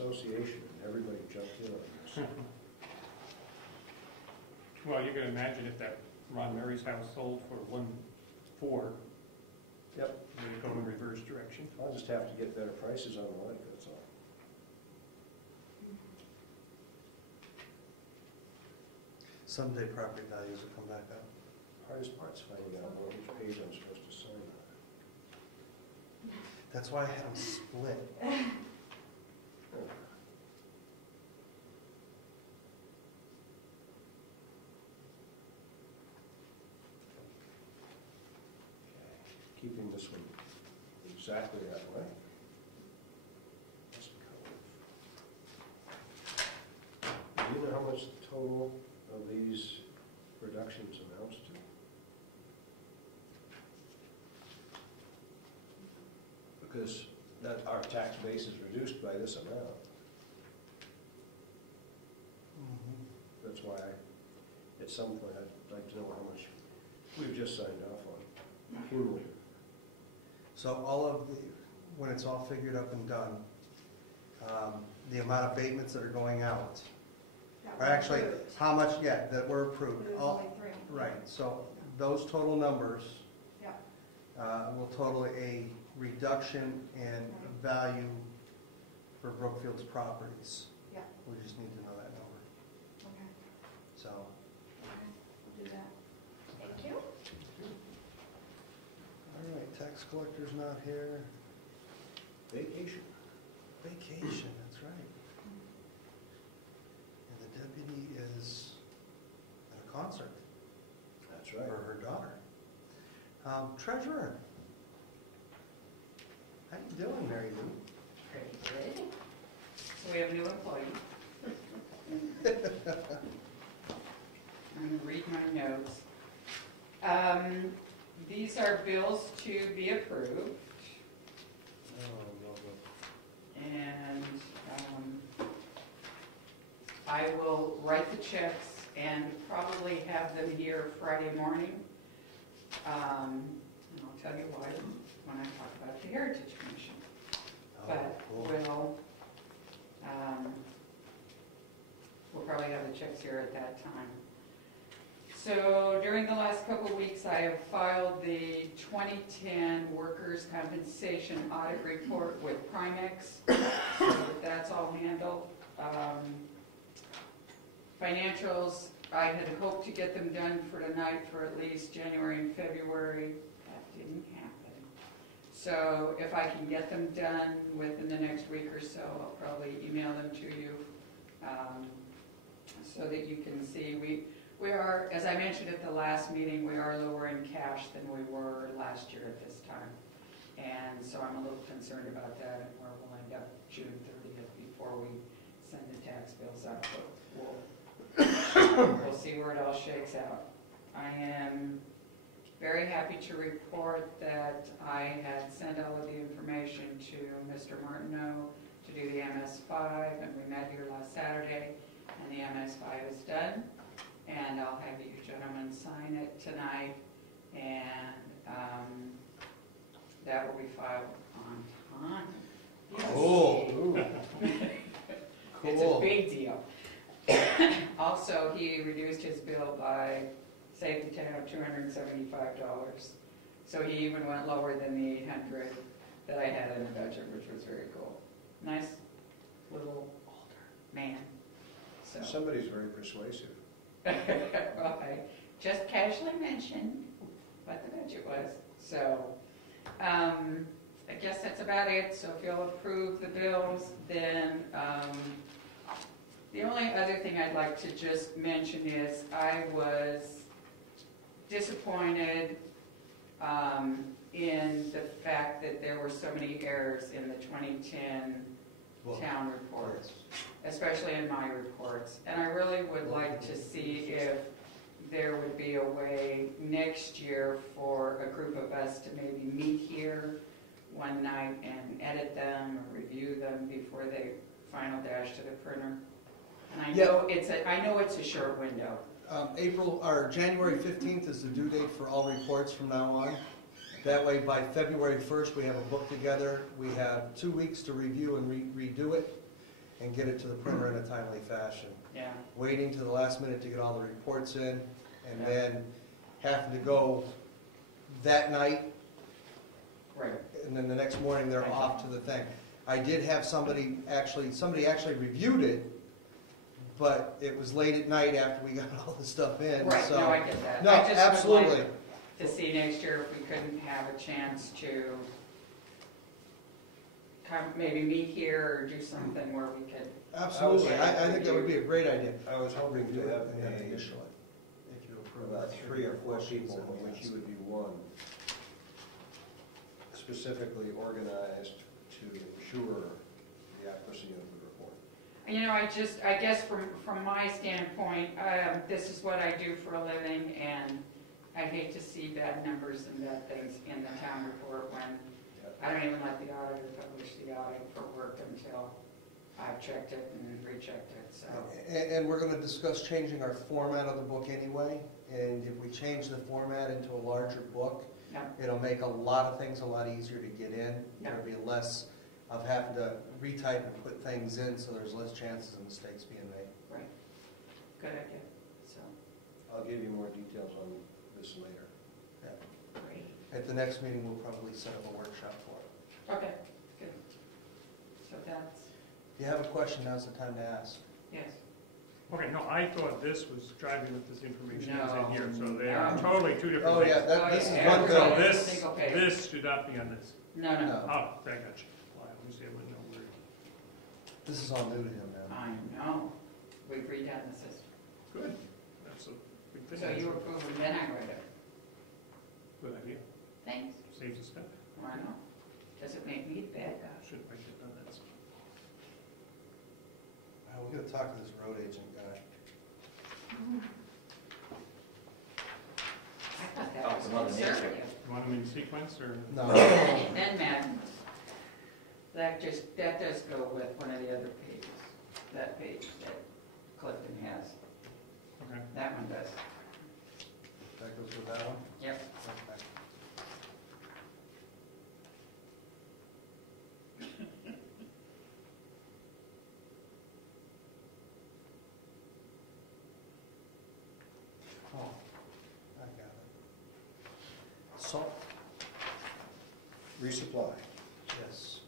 association, and everybody jumped in on this. Well, you can imagine if that Ron Mary's house sold for 1.4, Yep. it would go in reverse direction. I'll just have to get better prices on the land, that's all. Someday property values will come back up. Hardest part's finding out on which page I'm supposed to sign on. That's why I had them split. Keeping this one exactly that way. Do you know how much the total of these reductions amounts to? Because that our tax base is reduced by this amount. That's why at some point I'd like to know how much we've just signed off on cumulative. So all of the, when it's all figured up and done, the amount of abatements that are going out, or actually, how much, yeah, that were approved. There's All, only 3. right, so those total numbers Yeah. will total a reduction in value for Brookfield's properties. Yeah. We just need to know that number. Okay. So, Okay. We'll do that. Thank you. all right, tax collector's not here. Vacation. Vacation, that's right. And the deputy is at a concert That's for right. her daughter. Treasurer. How you doing, Mary Lou? Pretty good. So we have a new employee. I'm going to read my notes. These are bills to be approved. Oh, lovely. And I will write the checks and probably have them here Friday morning. And I'll tell you why when I talk about the Heritage Commission. But cool. we'll probably have the checks here at that time. So during the last couple of weeks, I have filed the 2010 Workers' Compensation Audit Report with Primex, so that's all handled. Financials, I had hoped to get them done for tonight for at least January and February. That didn't happen. So if I can get them done within the next week or so, I'll probably email them to you so that you can see. We are, as I mentioned at the last meeting, we are lower in cash than we were last year at this time. And so I'm a little concerned about that and where we'll end up June 30th before we send the tax bills out. But we'll see where it all shakes out. I am very happy to report that I had sent all of the information to Mr. Martineau to do the MS5, and we met here last Saturday, and the MS5 is done. And I'll have you gentlemen sign it tonight, and that will be filed on time. Cool. It's a big deal. Also, he reduced his bill by, saved the town $275. So he even went lower than the $800 that I had in the budget, which was very cool. Nice little older man. So. Somebody's very persuasive. Well, I just casually mentioned what the budget was. So I guess that's about it. So if you'll approve the bills, then the only other thing I'd like to just mention is I was disappointed in the fact that there were so many errors in the 2010 town reports, especially in my reports. And I really would like to see if there would be a way next year for a group of us to maybe meet here one night and edit them or review them before they final dash to the printer. And I know it's a short window. January 15th is the due date for all reports from now on. That way, by February 1st, we have a book together. We have 2 weeks to review and redo it. and get it to the printer in a timely fashion. Yeah, Waiting to the last minute to get all the reports in, and Yeah. then having to go that night, right. and then the next morning they're off to the thing. I did have somebody actually reviewed it, but it was late at night after we got all the stuff in, Right, so. no, I get that. No, I just would absolutely. like to see next year if we couldn't have a chance to kind of maybe meet here or do something where we could, Absolutely, I think that would be a great idea. I was hoping to have And then initially, if you approve about that. 3 or 4 people, of which you would be one, specifically organized to ensure the accuracy of the report. you know, I guess from my standpoint, this is what I do for a living, and I hate to see bad numbers and bad things in the town report when I don't even let the auditor publish the audit for work until I've checked it and rechecked it, so. And we're gonna discuss changing our format of the book anyway, and if we change the format into a larger book, Yeah. it'll make a lot of things a lot easier to get in. Yeah. There'll be less of having to retype and put things in, so there's less chances of mistakes being made. Right, good idea, so, I'll give you more details on this later. great. At the next meeting, we'll probably set up a workshop for it. Okay, good. So that's, If you have a question, now's the time to ask. yes. Okay, no, I thought this was driving that this information is No. in here, so they are No. totally two different Oh, things. yeah, this is Yeah, one So bill. okay. this, Single page. this should not be on this. No, no, No. Oh, I got you. Well, I obviously I wouldn't know where. This is all new to him now. I know. We've redone the system. Good, that's a big thing. So you approve and then I write it. Good idea, Thanks. saves a step. I know. Doesn't make me the bad guy. Should write it down, that's. We're gonna talk to this road agent guy. I thought that Oh, was from Mother Nature. conservative. You want them in sequence, or? No. Then Madden. That does go with one of the other pages. That page that Clifton has. Okay. That one does. That goes with that one? Yep. Okay. Oh, I got it. Salt, Resupply. yes.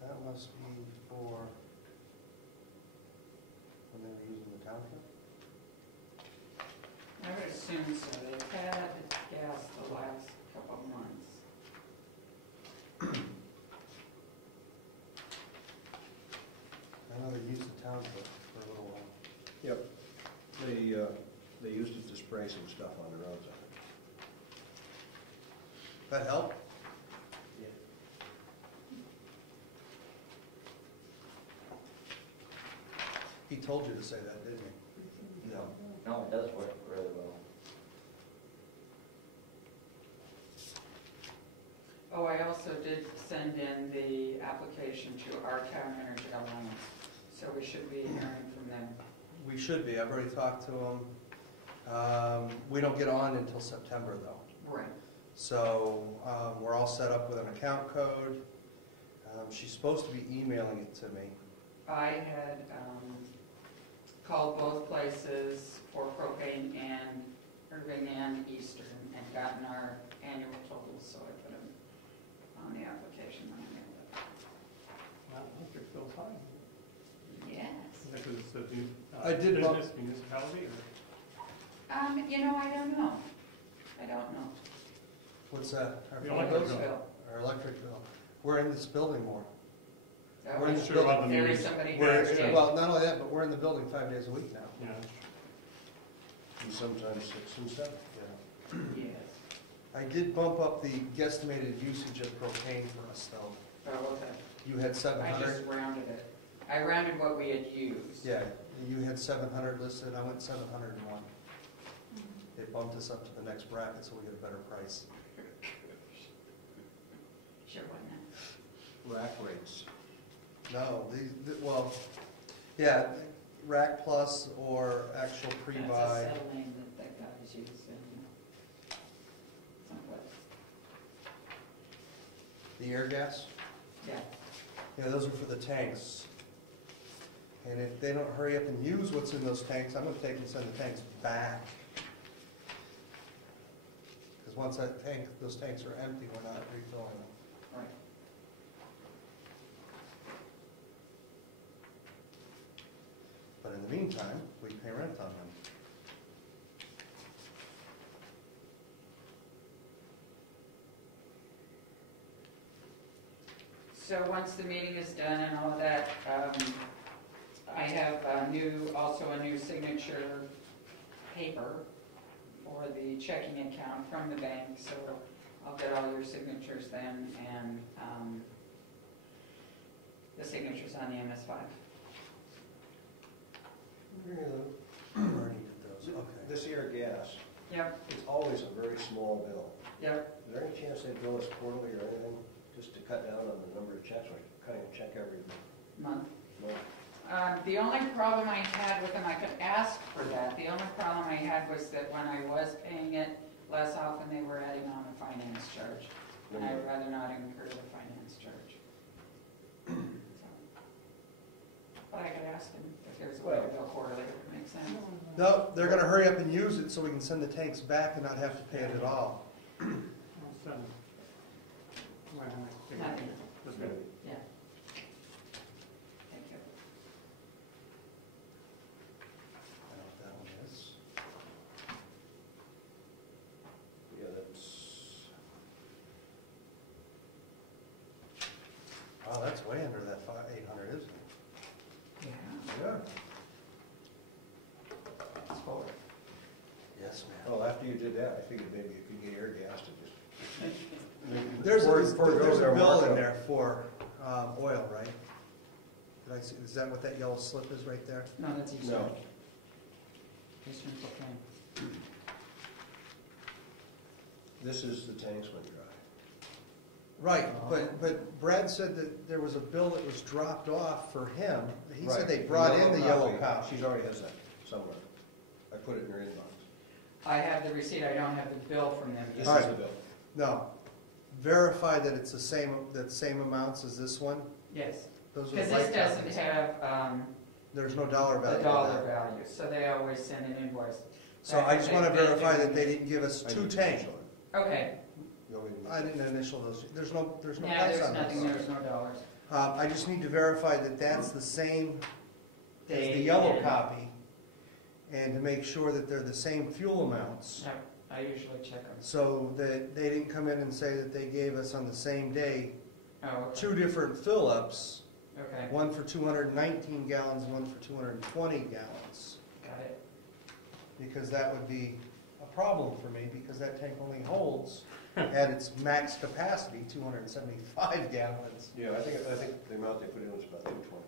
That must be for when they were using the township? I would assume so. They've had gas the last couple of months. I know they used the township for a little while. Yep. They used it to spray some stuff on the roads, I think. That help? He told you to say that, didn't he? No. No, it does work really well. Oh, I also did send in the application to our town energy alliance, so we should be hearing from them. We should be, I've already talked to him. We don't get on until September though. Right. So we're all set up with an account code. She's supposed to be emailing it to me. I had called both places for propane and Irving and Eastern and gotten our annual totals, so I put them on the application when I mailed it. Wow, electric bill's high. Yes. Is that because it's a new, I did bump- business, municipality, or? You know, I don't know. I don't know. What's that? Our The phone electric bill? bill. Our electric bill. We're in this building more. That We're in was this Sure about building. the there meetings. is somebody We're- here today. Well, not only that, but we're in the building 5 days a week now. Yeah. And sometimes 6 and 7. Yes. I did bump up the guesstimated usage of propane for us though. Oh, okay. You had I 700? just rounded it. I rounded what we had used. Yeah, you had 700 listed, I went 701. It bumped us up to the next bracket so we get a better price. Sure, why not? Rack rates. No, well, yeah, Rack Plus or actual That's a pre-buy. cell name that guys use in someplace. The air gas? Yeah. Yeah, those are for the tanks. And if they don't hurry up and use what's in those tanks, I'm gonna take and send the tanks back. Because once those tanks are empty, we're not refilling them. Right. But in the meantime, we pay rent on them. So once the meeting is done and all of that, I have also a new signature paper for the checking account from the bank, so I'll get all your signatures then, and the signatures on the MS5. Already did those, okay. This air gas, Yep, it's always a very small bill. yep. Is there any chance they bill us quarterly or anything, just to cut down on the number of checks, like cutting a check every Month. month? The only problem I had with them, I could ask for that. The only problem I had was that when I was paying it, less often they were adding on a finance charge. And I'd rather not incur the finance charge. So, but I could ask them if there's a way to bill quarterly, if it makes sense. No, they're gonna hurry up and use it so we can send the tanks back and not have to pay it at all. I'll send. Well, Nothing. that's good. Yeah. Thank you. I know what that one is. Yeah, that's, Wow, that's way under that 800, isn't it? Yeah. Yeah. It's forward. Yes, ma'am. well, after you did that, I figured maybe if you get air gas to just. There's Before a their bill in markup. there for oil, right? Did I see, is that what that yellow slip is right there? No, that's Eastern. No, Eastern propane. this is the tanks when dry. Right, but Brad said that there was a bill that was dropped off for him. He said Right. they brought in the yellow copy. copy. She already has that somewhere. I put it in her inbox. I have the receipt, I don't have the bill from them. This All is right. the bill. No, verify that it's the same amounts as this one. Yes, Those are because the this right doesn't copies. have There's no dollar value. the on dollar that. value, so they always send an invoice. So I just want to They verify do. that they didn't give us I two did tanks. initial it. Okay, You want me to- I didn't initial those. There's no yeah, price there's on nothing, this. there's no dollars. I just need to verify that that's the same as the They yellow did. copy, and to make sure that they're the same fuel amounts, Yep, I usually check them. so that they didn't come in and say that they gave us on the same day Oh, okay. two different fill-ups, Okay, one for 219 gallons and one for 220 gallons, got it. because that would be a problem for me, because that tank only holds at its max capacity, 275 gallons. Yeah, I think the amount they put in was about 220.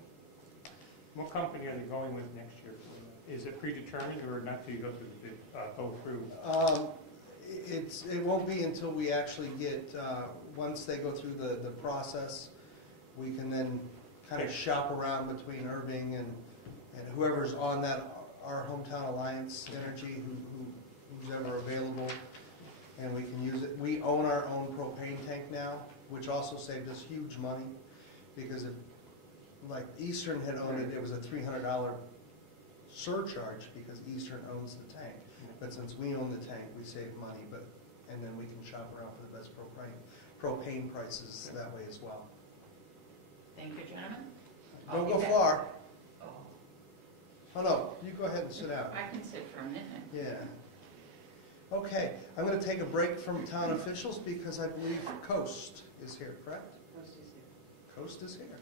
What company are you going with next year? Is it predetermined or not till you go through? It won't be until we actually get, once they go through the process, we can then kind of shop around between Irving and whoever's on that, our Hometown Alliance Energy, who's ever available, and we can use it. We own our own propane tank now, which also saved us huge money, because if, like Eastern had owned it, it was a $300 surcharge because Eastern owns the tank. But since we own the tank, we save money, and then we can shop around for the best propane prices that way as well. Thank you, gentlemen. I'll Don't be go back. far. Oh, Oh, no, you go ahead and sit down. I can sit for a minute. Yeah. Okay, I'm going to take a break from town officials because I believe Coast is here, correct? Coast is here.